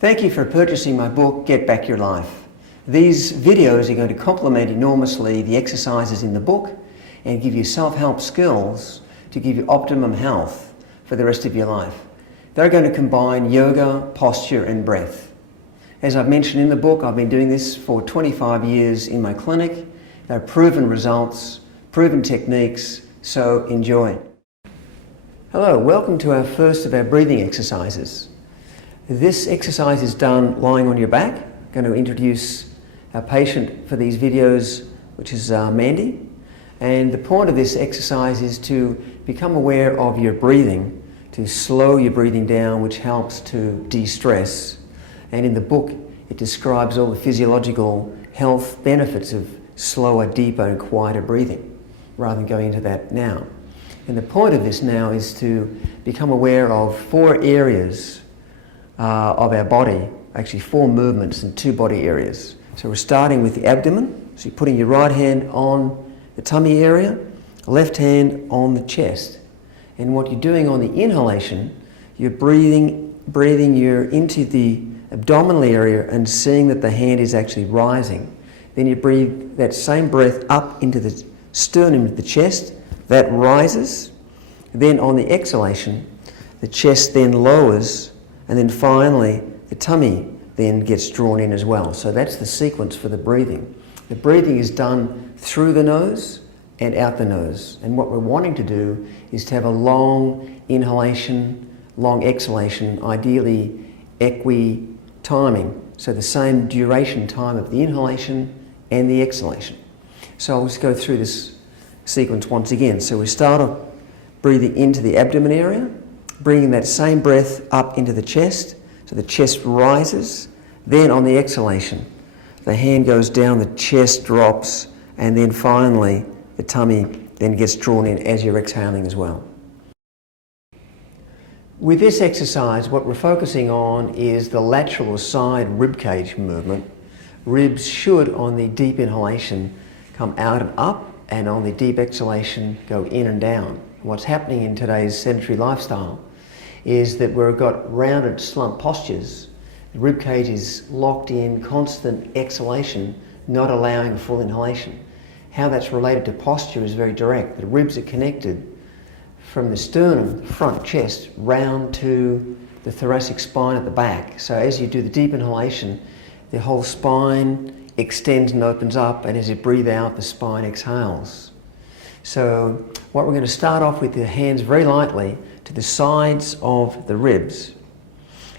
Thank you for purchasing my book, Get Back Your Life. These videos are going to complement enormously the exercises in the book and give you self-help skills to give you optimum health for the rest of your life. They're going to combine yoga, posture and breath. As I've mentioned in the book, I've been doing this for 25 years in my clinic. They're proven results, proven techniques, so enjoy. Hello, welcome to our first of our breathing exercises. This exercise is done lying on your back. I'm going to introduce our patient for these videos, which is Mandy. And the point of this exercise is to become aware of your breathing, to slow your breathing down, which helps to de-stress. And in the book, it describes all the physiological health benefits of slower, deeper and quieter breathing, rather than going into that now. And the point of this now is to become aware of 4 areas of our body, actually 4 movements in 2 body areas. So we're starting with the abdomen. So you're putting your right hand on the tummy area, left hand on the chest. And what you're doing on the inhalation, you're breathing into the abdominal area and seeing that the hand is actually rising. Then you breathe that same breath up into the sternum of the chest, that rises. Then on the exhalation, the chest then lowers, and then finally the tummy then gets drawn in as well. So that's the sequence for the breathing. The breathing is done through the nose and out the nose. And what we're wanting to do is to have a long inhalation, long exhalation, ideally equi-timing. So the same duration time of the inhalation and the exhalation. So I'll just go through this sequence once again. So we start off breathing into the abdomen area, bringing that same breath up into the chest, so the chest rises. Then on the exhalation, the hand goes down, the chest drops, and then finally the tummy then gets drawn in as you're exhaling as well. With this exercise, what we're focusing on is the lateral or side rib cage movement. Ribs should, on the deep inhalation, come out and up, and on the deep exhalation, go in and down. What's happening in today's sedentary lifestyle is that we've got rounded slump postures. The rib cage is locked in, constant exhalation, not allowing a full inhalation. How that's related to posture is very direct. The ribs are connected from the sternum, front chest, round to the thoracic spine at the back. So as you do the deep inhalation, the whole spine extends and opens up, and as you breathe out, the spine exhales. So what we're going to start off with, the hands very lightly to the sides of the ribs.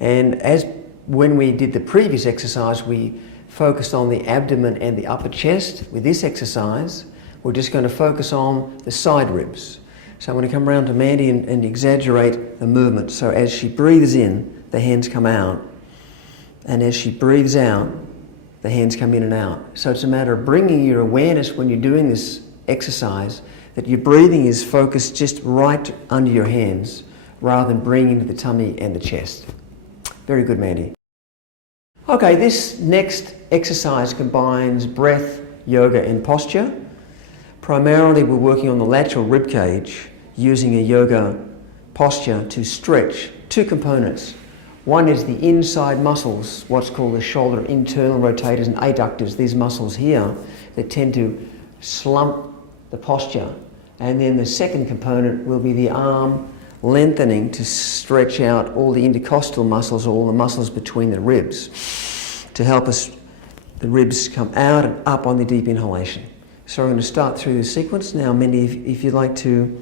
And as when we did the previous exercise, we focused on the abdomen and the upper chest. With this exercise, we're just going to focus on the side ribs. So I'm going to come around to Mandy and exaggerate the movement. So as she breathes in, the hands come out. And as she breathes out, the hands come in and out. So it's a matter of bringing your awareness when you're doing this exercise, that your breathing is focused just right under your hands rather than bringing into the tummy and the chest. Very good, Mandy. Okay, this next exercise combines breath, yoga and posture. Primarily we're working on the lateral rib cage using a yoga posture to stretch 2 components. One is the inside muscles, what's called the shoulder internal rotators and adductors, these muscles here that tend to slump the posture. And then the second component will be the arm lengthening to stretch out all the intercostal muscles, all the muscles between the ribs, to help us, the ribs come out and up on the deep inhalation. So we're going to start through the sequence. Now, Mindy, if you'd like to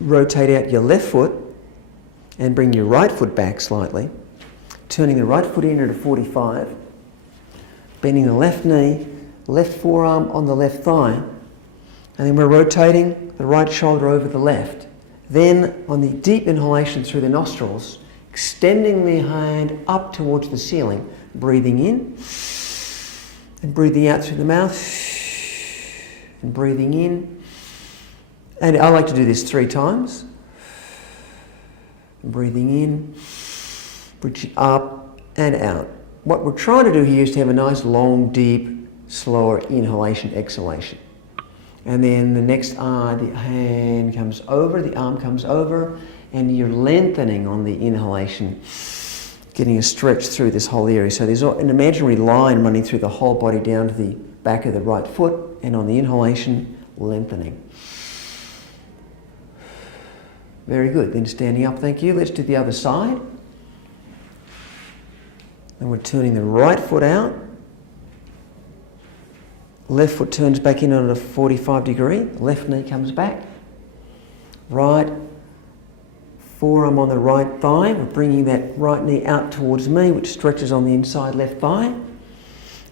rotate out your left foot and bring your right foot back slightly, turning the right foot in at a 45, bending the left knee, left forearm on the left thigh, and then we're rotating the right shoulder over the left. Then on the deep inhalation through the nostrils, extending the hand up towards the ceiling, breathing in and breathing out through the mouth and breathing in. And I like to do this 3 times. Breathing in, breathing up and out. What we're trying to do here is to have a nice long, deep, slower inhalation, exhalation. And then the next the hand comes over, the arm comes over, and you're lengthening on the inhalation getting a stretch through this whole area. So there's an imaginary line running through the whole body down to the back of the right foot, and on the inhalation, lengthening. Very good. Then standing up, thank you. Let's do the other side. And we're turning the right foot out. Left foot turns back in on a 45 degree. Left knee comes back. Right forearm on the right thigh. We're bringing that right knee out towards me, which stretches on the inside left thigh.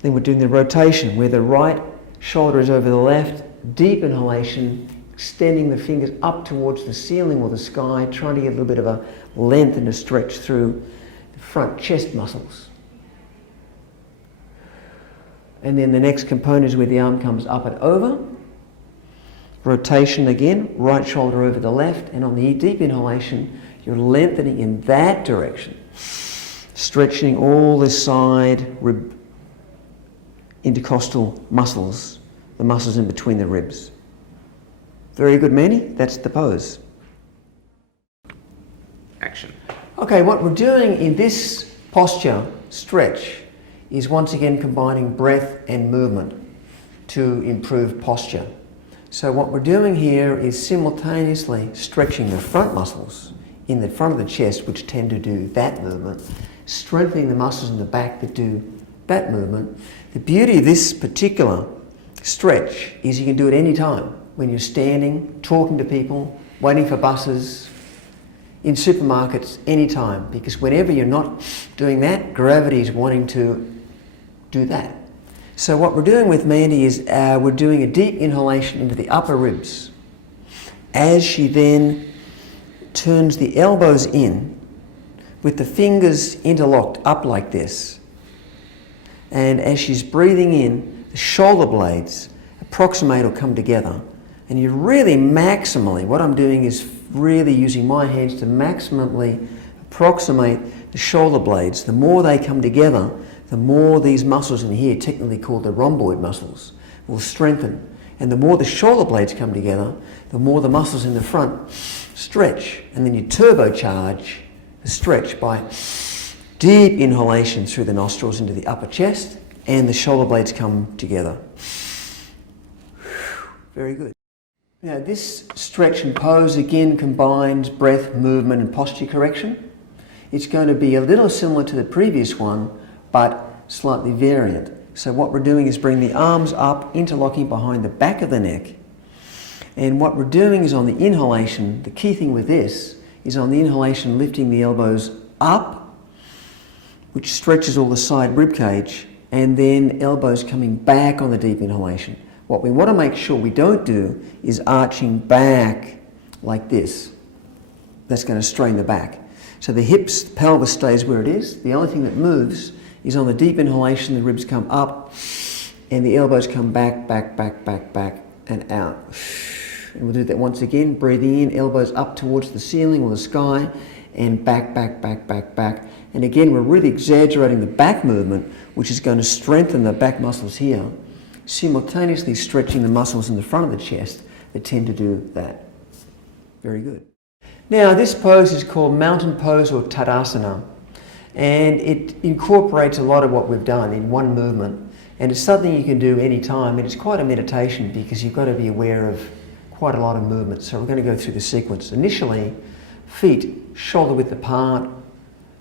Then we're doing the rotation where the right shoulder is over the left. Deep inhalation, extending the fingers up towards the ceiling or the sky, trying to get a little bit of a length and a stretch through the front chest muscles. And then the next component is where the arm comes up and over. Rotation again, right shoulder over the left, and on the deep inhalation, you're lengthening in that direction, stretching all the side rib intercostal muscles, the muscles in between the ribs. Very good, Mandy. That's the pose. Action. Okay, what we're doing in this posture, stretch, is once again combining breath and movement to improve posture. So what we're doing here is simultaneously stretching the front muscles in the front of the chest, which tend to do that movement, strengthening the muscles in the back that do that movement. The beauty of this particular stretch is you can do it any time, when you're standing, talking to people, waiting for buses, in supermarkets, anytime, because whenever you're not doing that, gravity is wanting to do that. So what we're doing with Mandy is we're doing a deep inhalation into the upper ribs. As she then turns the elbows in with the fingers interlocked up like this. And as she's breathing in, the shoulder blades approximate or come together. And you really maximally, what I'm doing is really using my hands to maximally approximate the shoulder blades. The more they come together, the more these muscles in here, technically called the rhomboid muscles, will strengthen. And the more the shoulder blades come together, the more the muscles in the front stretch. And then you turbocharge the stretch by deep inhalation through the nostrils into the upper chest, and the shoulder blades come together. Very good. Now this stretch and pose again combines breath, movement and posture correction. It's going to be a little similar to the previous one, but slightly variant. So what we're doing is bring the arms up, interlocking behind the back of the neck. And what we're doing is on the inhalation, the key thing with this is on the inhalation lifting the elbows up, which stretches all the side rib cage, and then elbows coming back on the deep inhalation. What we want to make sure we don't do is arching back like this. That's going to strain the back. So the hips, the pelvis stays where it is. The only thing that moves is on the deep inhalation, the ribs come up and the elbows come back, back, back, back, back and out. And we'll do that once again, breathing in, elbows up towards the ceiling or the sky, and back, back, back, back, back. And again, we're really exaggerating the back movement, which is going to strengthen the back muscles here, simultaneously stretching the muscles in the front of the chest that tend to do that. Very good. Now, this pose is called mountain pose or Tadasana, and it incorporates a lot of what we've done in one movement, and it's something you can do any time, and it's quite a meditation because you've got to be aware of quite a lot of movement. So we're going to go through the sequence. Initially, feet shoulder width apart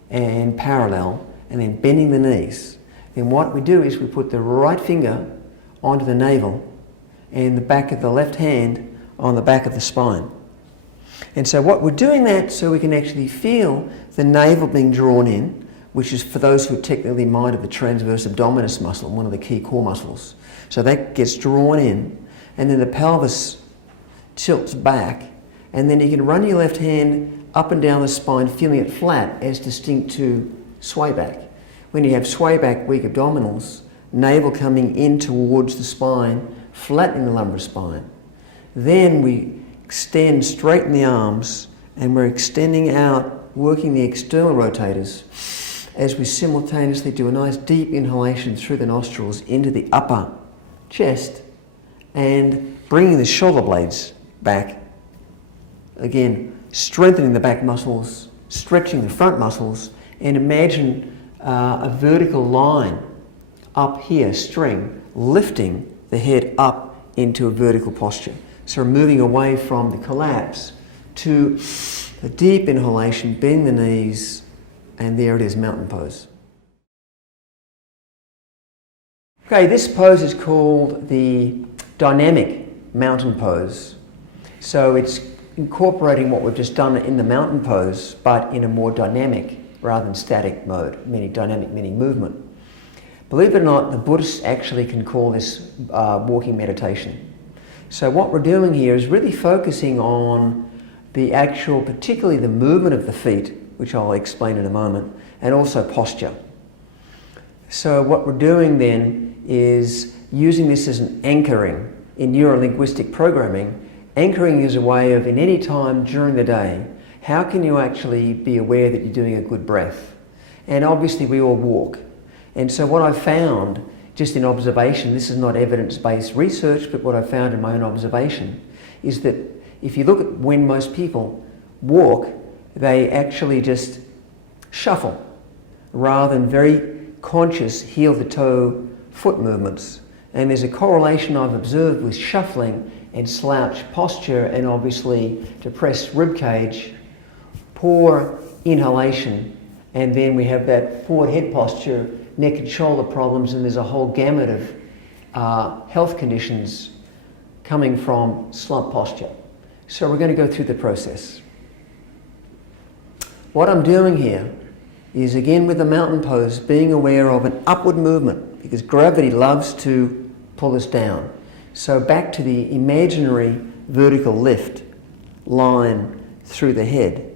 and parallel, and then bending the knees. Then what we do is we put the right finger onto the navel and the back of the left hand on the back of the spine. And so what we're doing that so we can actually feel the navel being drawn in, which is for those who are technically minded, the transverse abdominis muscle, one of the key core muscles. So that gets drawn in, and then the pelvis tilts back, and then you can run your left hand up and down the spine, feeling it flat as distinct to sway back. When you have sway back, weak abdominals, navel coming in towards the spine, flattening the lumbar spine. Then we extend, straighten the arms, and we're extending out, working the external rotators as we simultaneously do a nice deep inhalation through the nostrils into the upper chest and bringing the shoulder blades back. Again, strengthening the back muscles, stretching the front muscles, And imagine a vertical line up here, string, lifting the head up into a vertical posture. So we're moving away from the collapse to a deep inhalation, bend the knees, and there it is, mountain pose. Okay, this pose is called the dynamic mountain pose. So it's incorporating what we've just done in the mountain pose, but in a more dynamic rather than static mode, meaning dynamic, meaning movement. Believe it or not, the Buddhists actually can call this walking meditation. So what we're doing here is really focusing on the actual, particularly the movement of the feet, which I'll explain in a moment, and also posture. So what we're doing then is using this as an anchoring. In neuro-linguistic programming, anchoring is a way of, in any time during the day, how can you actually be aware that you're doing a good breath? And obviously we all walk. And so what I've found, just in observation, this is not evidence-based research, but what I've found in my own observation, is that if you look at when most people walk, they actually just shuffle rather than very conscious heel-to-toe foot movements. And there's a correlation I've observed with shuffling and slouch posture and obviously depressed rib cage, poor inhalation, and then we have that forward head posture, neck and shoulder problems, and there's a whole gamut of health conditions coming from slump posture. So we're going to go through the process. What I'm doing here is, again with the mountain pose, being aware of an upward movement, because gravity loves to pull us down. So back to the imaginary vertical lift line through the head,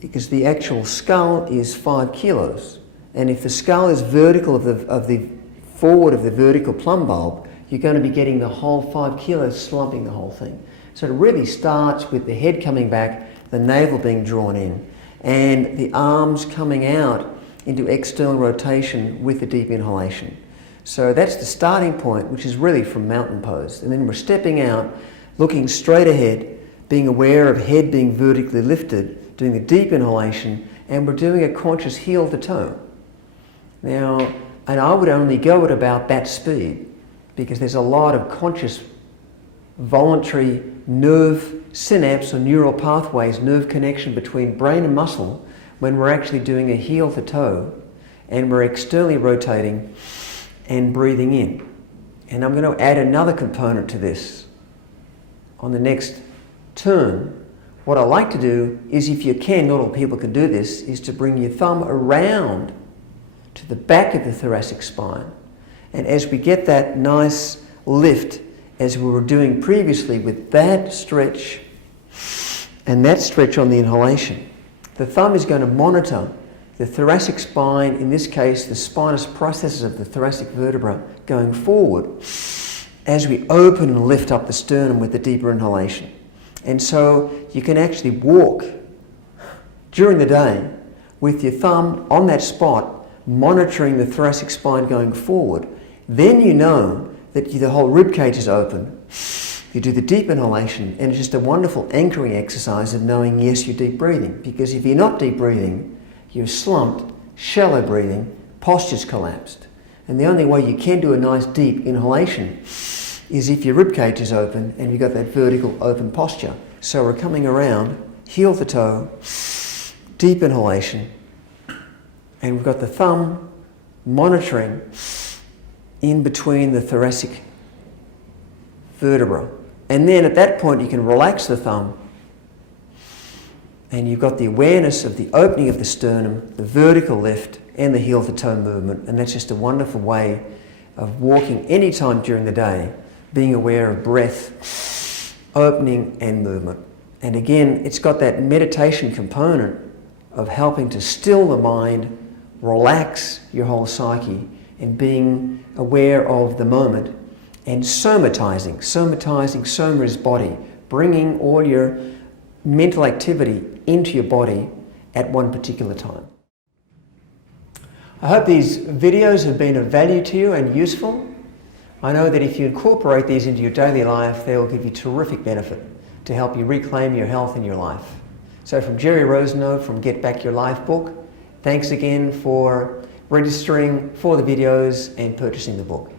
because the actual skull is 5 kilos. And if the skull is vertical of the forward of the vertical plumb bulb, you're going to be getting the whole 5 kilos slumping the whole thing. So it really starts with the head coming back, the navel being drawn in, and the arms coming out into external rotation with the deep inhalation. So that's the starting point, which is really from mountain pose. And then we're stepping out, looking straight ahead, being aware of head being vertically lifted, doing the deep inhalation, and we're doing a conscious heel to toe. Now, and I would only go at about that speed, because there's a lot of conscious voluntary nerve synapse or neural pathways, nerve connection between brain and muscle when we're actually doing a heel to toe and we're externally rotating and breathing in. And I'm going to add another component to this. On the next turn, what I like to do is, if you can, not all people can do this, is to bring your thumb around to the back of the thoracic spine. And as we get that nice lift, as we were doing previously with that stretch and that stretch on the inhalation, the thumb is going to monitor the thoracic spine, in this case the spinous processes of the thoracic vertebra, going forward as we open and lift up the sternum with the deeper inhalation. And so you can actually walk during the day with your thumb on that spot, monitoring the thoracic spine going forward. Then you know that the whole rib cage is open. You do the deep inhalation, and it's just a wonderful anchoring exercise of knowing, yes, you're deep breathing. Because if you're not deep breathing, you're slumped, shallow breathing, posture's collapsed. And the only way you can do a nice deep inhalation is if your rib cage is open and you've got that vertical open posture. So we're coming around, heel to toe, deep inhalation, and we've got the thumb monitoring in between the thoracic vertebra. And then at that point you can relax the thumb, and you've got the awareness of the opening of the sternum, the vertical lift, and the heel to toe movement. And that's just a wonderful way of walking any time during the day, being aware of breath, opening and movement. And again, it's got that meditation component of helping to still the mind, relax your whole psyche, and being aware of the moment, and somatizing. Soma is body, bringing all your mental activity into your body at one particular time. I hope these videos have been of value to you and useful. I know that if you incorporate these into your daily life, they will give you terrific benefit to help you reclaim your health and your life. So from Gerry Rosenau from Get Back Your Life book, Thanks again for registering for the videos and purchasing the book.